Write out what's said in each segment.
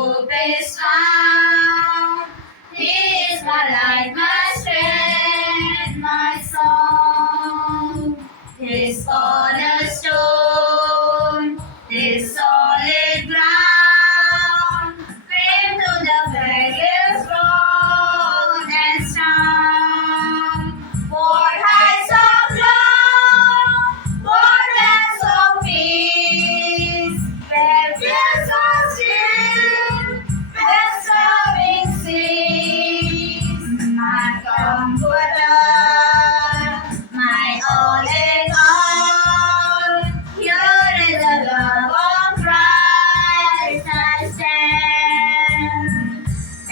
hope is found. He is my light, my strength, my song. His cornerstone, His solid ground. Fame to the fragrant throne and sound. For heights of love, for depths of peace, where fears are still, where serving cease. My comforter, my all in all, here in the love of Christ I stand.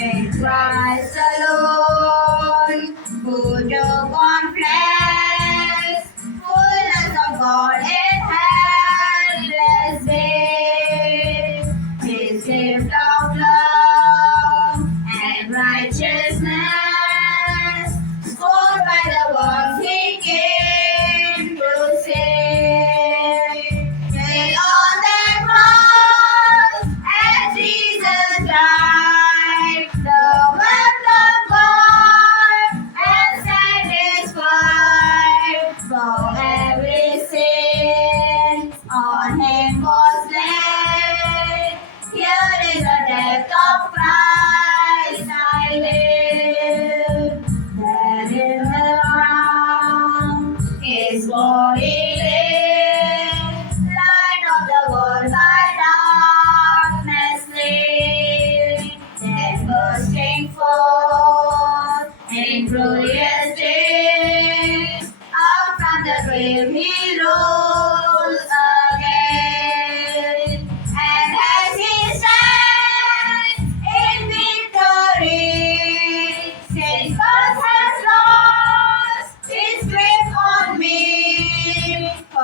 In Christ alone, who took on flesh, fullness of God in helpless babe. His gift of love and righteousness, scored by the works He came to save. Nailed on that cross, as Jesus died, the word of God and satisfied. For every sin on Him was laid. Here in the depth of Christ I live. There in the ground His body lay. Light of the world by darkness lay. Then bursting forth in glorious day, up from the grave He rose again. And as He stands in victory, Saint God has lost His grip on me. For I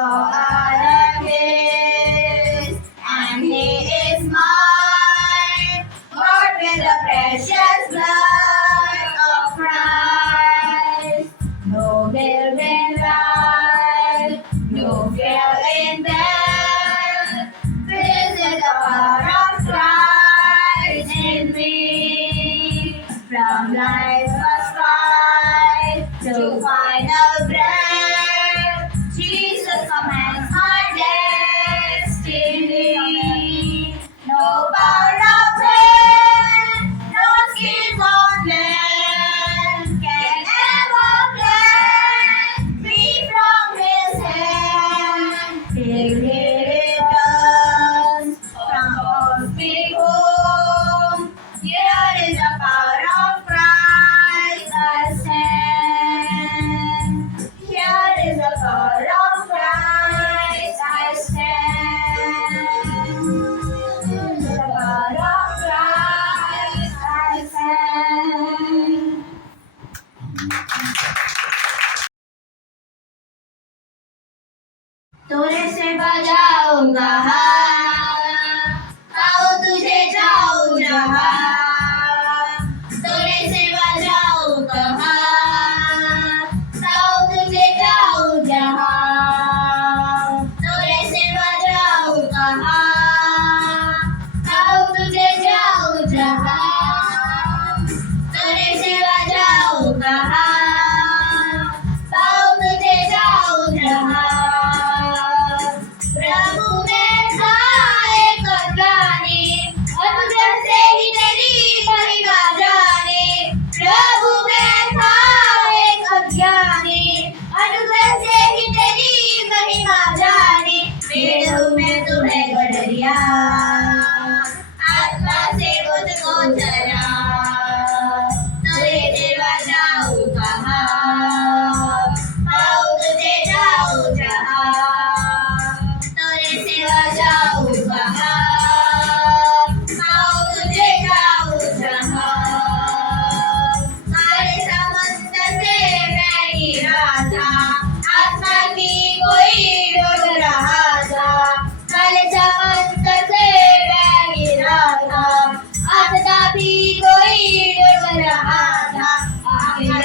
am His, and He is mine, bought with the precious blood of Christ. No guilt in life, no fear in death. This is the power of Christ in me. From life's first fight to final breath, Jesus commands my destiny. No power of hell, no schemes on land can ever pluck me from His hand. Till He returns from cosmic home, here is the power of Christ I stand. Here is the power of Christ I stand. Here is the power of Christ I stand. तोरे से बजाऊंगा आओ तुझे जाऊं जहाँ तोरे से बजाऊंगा आओ तुझे जाऊं जहाँ तोरे से बजाऊंगा आओ तुझे जाऊं जहाँ तोरे से बजाऊंगा आओ तुझे जाऊं जहाँ प्रभु में था एक ज्ञानी अनुग्रह से ही तेरी महिमा जाने प्रभु में था एक ज्ञानी अनुग्रह से ही तेरी महिमा जाने मेरे दिल में तुम्हें गडरिया आत्मा से मुझको चला तुझे सेवा जाऊं कहाँ आओ तुझे जाऊं जहाँ तोरे सेवा जाऊं कहाँ आओ तुझे जाऊं जहाँ सारे समंदर से मैं गिरा था आत्मा की कोई डूब रहा था सारे समंदर से मैं गिरा था आत्मा की कोई डूब रहा था आखिर